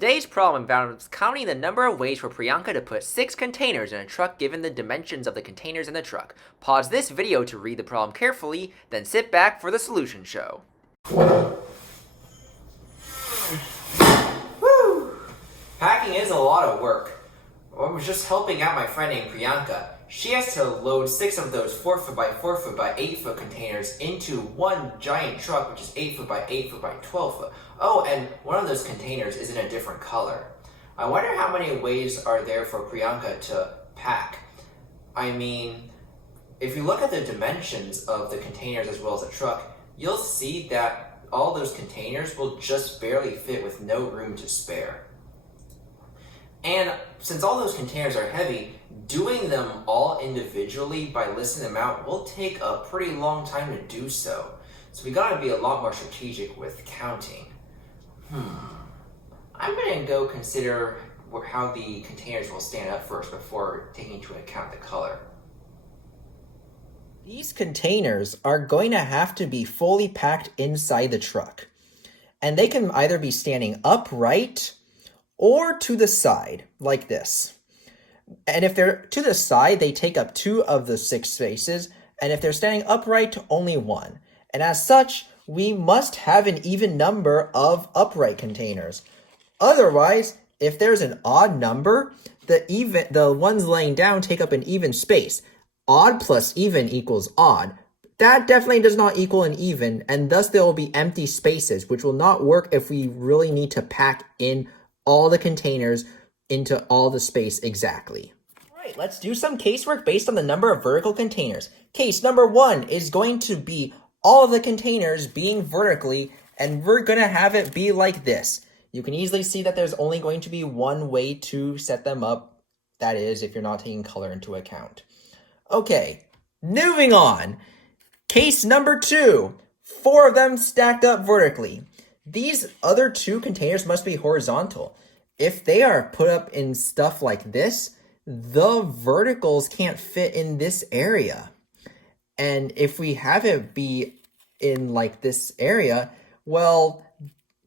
Today's problem involves counting the number of ways for Priyanka to put 6 containers in a truck given the dimensions of the containers in the truck. Pause this video to read the problem carefully, then sit back for the solution show. Woo! Packing is a lot of work. I was just helping out my friend named Priyanka. She has to load 6 of those 4-foot by 4-foot by 8-foot containers into one giant truck, which is 8-foot by 8-foot by 12-foot. Oh, and one of those containers is in a different color. I wonder how many ways are there for Priyanka to pack. I mean, if you look at the dimensions of the containers as well as the truck, you'll see that all those containers will just barely fit with no room to spare. And since all those containers are heavy, doing them all individually by listing them out will take a pretty long time to do so. So we gotta be a lot more strategic with counting. I'm gonna go consider how the containers will stand up first before taking into account the color. These containers are going to have to be fully packed inside the truck. And they can either be standing upright or to the side, like this. And if they're to the side, they take up 2 of the 6 spaces, and if they're standing upright, only 1. And as such, we must have an even number of upright containers. Otherwise, if there's an odd number, the ones laying down take up an even space. Odd plus even equals odd. That definitely does not equal an even, and thus there will be empty spaces, which will not work if we really need to pack in all the containers into all the space exactly. All right, let's do some casework based on the number of vertical containers. Case number 1 is going to be all of the containers being vertically, and we're going to have it be like this. You can easily see that there's only going to be one way to set them up. That is, if you're not taking color into account. Okay, moving on. Case number 2, 4 of them stacked up vertically. These other 2 containers must be horizontal. If they are put up in stuff like this, the verticals can't fit in this area. And if we have it be in like this area, well,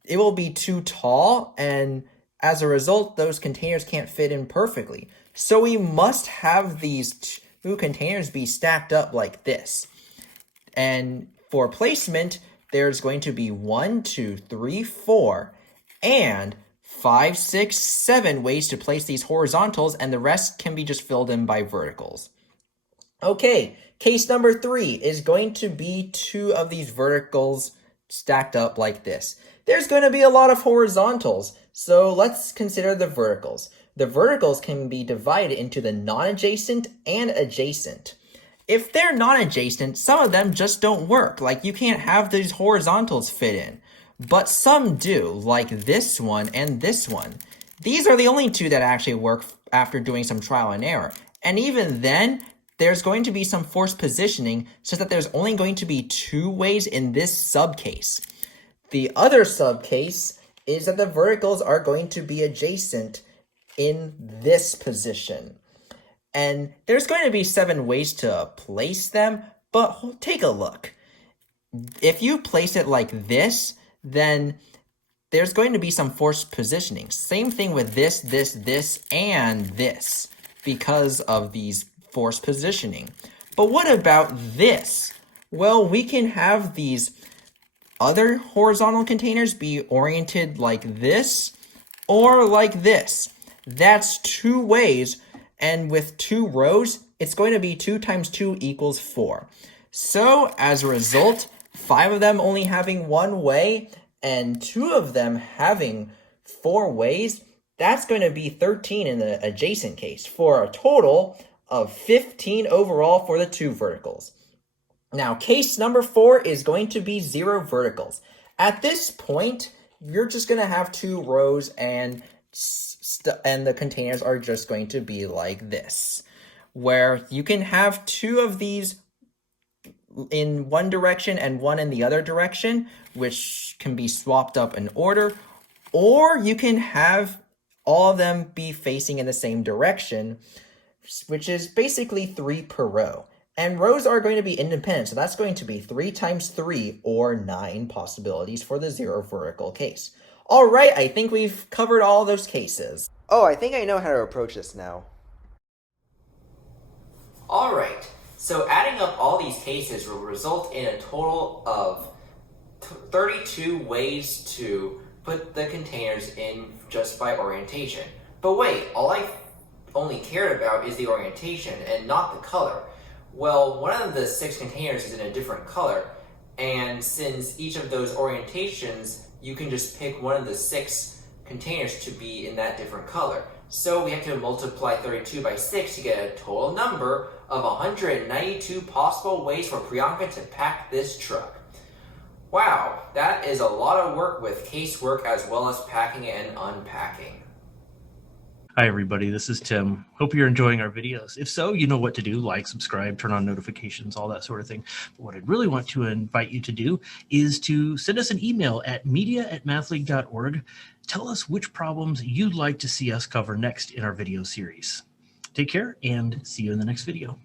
it will be too tall, and as a result, those containers can't fit in perfectly. So we must have these 2 containers be stacked up like this. And for placement, there's going to be 1, 2, 3, 4, and 5, 6, 7 ways to place these horizontals, and the rest can be just filled in by verticals. Okay, case number 3 is going to be 2 of these verticals stacked up like this. There's going to be a lot of horizontals, so let's consider the verticals. The verticals can be divided into the non-adjacent and adjacent. If they're non-adjacent, some of them just don't work. Like, you can't have these horizontals fit in. But some do, like this one and this one. These are the only 2 that actually work after doing some trial and error. And even then, there's going to be some forced positioning so that there's only going to be 2 ways in this subcase. The other subcase is that the verticals are going to be adjacent in this position. And there's going to be 7 ways to place them, but take a look. If you place it like this, then there's going to be some forced positioning. Same thing with this, and this, because of these forced positioning. But what about this? Well, we can have these other horizontal containers be oriented like this or like this. That's 2 ways, and with 2 rows, it's going to be 2 times 2 equals 4. So as a result, 5 of them only having 1 way and 2 of them having 4 ways, that's going to be 13 in the adjacent case for a total of 15 overall for the 2 verticals. Now, case number 4 is going to be 0 verticals. At this point, you're just going to have 2 rows, and the containers are just going to be like this, where you can have 2 of these in one direction and 1 in the other direction, which can be swapped up in order, or you can have all of them be facing in the same direction, which is basically 3 per row. And rows are going to be independent, so that's going to be 3 times 3, or 9 possibilities for the 0 vertical case. All right, I think we've covered all those cases. Oh, I think I know how to approach this now. Alright, so adding up all these cases will result in a total of 32 ways to put the containers in just by orientation. But wait, all I only cared about is the orientation and not the color. Well, one of the 6 containers is in a different color, and since each of those orientations, you can just pick one of the 6 containers to be in that different color. So we have to multiply 32 by 6 to get a total number of 192 possible ways for Priyanka to pack this truck. Wow, that is a lot of work with casework as well as packing and unpacking. Hi everybody, this is Tim. Hope you're enjoying our videos. If so, you know what to do, like, subscribe, turn on notifications, all that sort of thing. But what I'd really want to invite you to do is to send us an email at media@mathleague.org. Tell us which problems you'd like to see us cover next in our video series. Take care and see you in the next video.